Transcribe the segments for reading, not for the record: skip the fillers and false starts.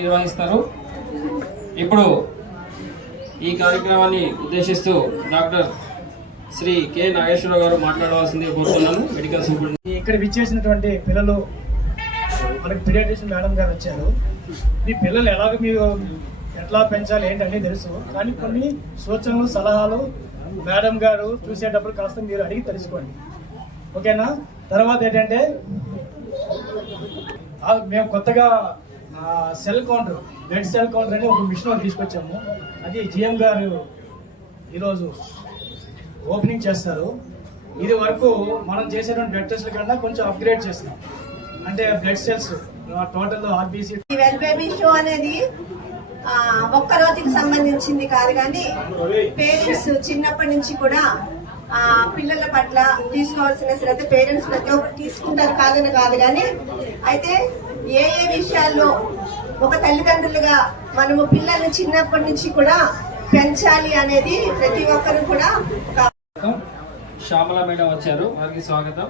నిర్వహిస్తారు. ఇప్పుడు ఈ కార్యక్రమాన్ని ఉద్దేశిస్తూ డాక్టర్ శ్రీ కె నాగేశ్వరరావు గారు మాట్లాడవలసింది కోరుతున్నాను. Medical superintendent. ఇక్కడ విచ్చేసినటువంటి పిల్లలు మనకి పీడియాట్రిషియన్ మేడం గారు వచ్చారు. మీ పిల్లలు ఎలాగ మీరు ఎట్లా పెంచాలి ఏంటన్నీ తెలుసు, కానీ కొన్ని సూచనలు సలహాలు మేడం గారు చూసేటప్పుడు కాస్త మీరు అడిగి తెలుసుకోండి, ఓకేనా? తర్వాత ఏంటంటే మేము కొత్తగా cell counter, blood cell counter అని ఒక మిషన్ తీసుకొచ్చాము. అది జిఎం గారు ఈరోజు ఓపెనింగ్ చేస్తారు. ఇది వరకు మనం చేసేటువంటి బ్లడ్ టెస్ట్ల కన్నా కొంచెం అప్గ్రేడ్ చేస్తున్నాం. అంటే blood cells total RBC. Well baby show అనేది ఒక్క రోజుకి సంబంధించింది కాదు, కానీ పేరెంట్స్ చిన్నప్పటి నుంచి కూడా పిల్లల పట్ల తీసుకోవాల్సిన శ్రద్ధ పేరెంట్స్ ప్రతి ఒక్కరు తీసుకుంటారు కాదని కాదు, కానీ అయితే ఏ ఏ విషయాల్లో ఒక తల్లిదండ్రులుగా మనము పిల్లల్ని చిన్నప్పటి నుంచి కూడా పెంచాలి అనేది ప్రతి ఒక్కరు కూడా. శ్యామల మేడం వచ్చారు, వారికి స్వాగతం.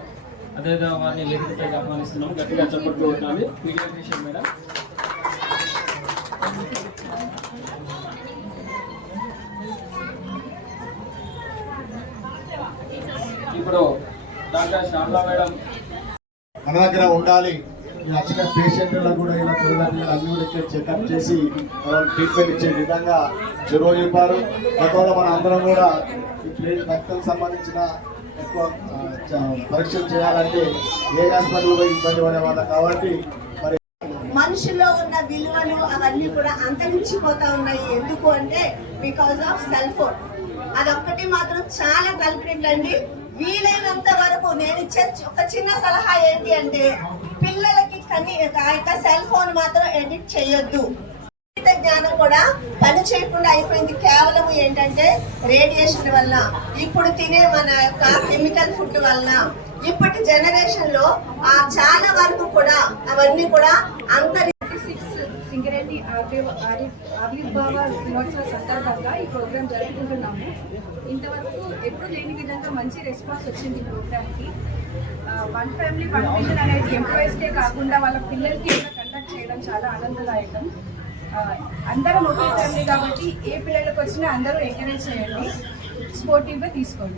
అదేవిధంగా వారిని వేదికపైకి ఆహ్వానిస్తున్నాము. గట్టిగా చప్పట్లు కొట్టాలి. Paediatrician madam. ఇప్పుడు డాక్టర్ శ్యామల మేడం మన దగ్గర ఉండాలి. వచ్చిన పేషెంట్లకు కూడా ఇలా పిల్లలు అన్ని కూడా చెకప్ చేసి ట్రీట్మెంట్ ఇచ్చే విధంగా చొరవ చెప్పారు. గతంలో మన అందరం కూడా ఈ రక్తం సంబంధించిన ఎక్కువ పరీక్షలు చేయాలంటే ఏ హాస్పిటల్లో ఇబ్బంది పడే వాళ్ళం కాబట్టి మరి మనుషుల్లో ఉన్న విలువలు అవన్నీ కూడా అంతరించిపోతా ఉన్నాయి. ఎందుకు అంటే బికాస్ ఆఫ్ సెల్ ఫోన్. అదొక్కటి మాత్రం చాలా కల్ప్రిట్ అండి. వీలైనంత వరకు నేను ఇచ్చే ఒక చిన్న సలహా ఏంటి అంటే పిల్లలకి సెల్ ఫోన్ మాత్రం ఎడిట్ చేయొద్దు. జ్ఞానం కూడా పని చేయకుండా అయిపోయింది. కేవలం ఏంటంటే రేడియేషన్ వల్ల, ఇప్పుడు తినే మన యొక్క కెమికల్ ఫుడ్ వల్ల ఇప్పటి జనరేషన్ లో చాలా వరకు కూడా అవన్నీ కూడా అంత. సింగరేణి ఆవిర్భావ దినోత్సవ సందర్భంగా ఈ ప్రోగ్రాం జరుపుకుంటున్నాము. ఇంతవరకు ఎప్పుడు లేని విధంగా మంచి రెస్పాన్స్ వచ్చింది ఈ ప్రోగ్రామ్కి. వన్ ఫ్యామిలీ వన్ మిషన్ అనేది ఎంప్లాయీస్కే కాకుండా వాళ్ళ పిల్లలకి కూడా కండక్ట్ చేయడం చాలా ఆనందదాయకం. అందరం ఒకే ఫ్యామిలీ కాబట్టి ఏ పిల్లలకు వచ్చినా అందరూ ఎంకరేజ్ చేయండి, స్పోర్టివ్గా తీసుకోండి.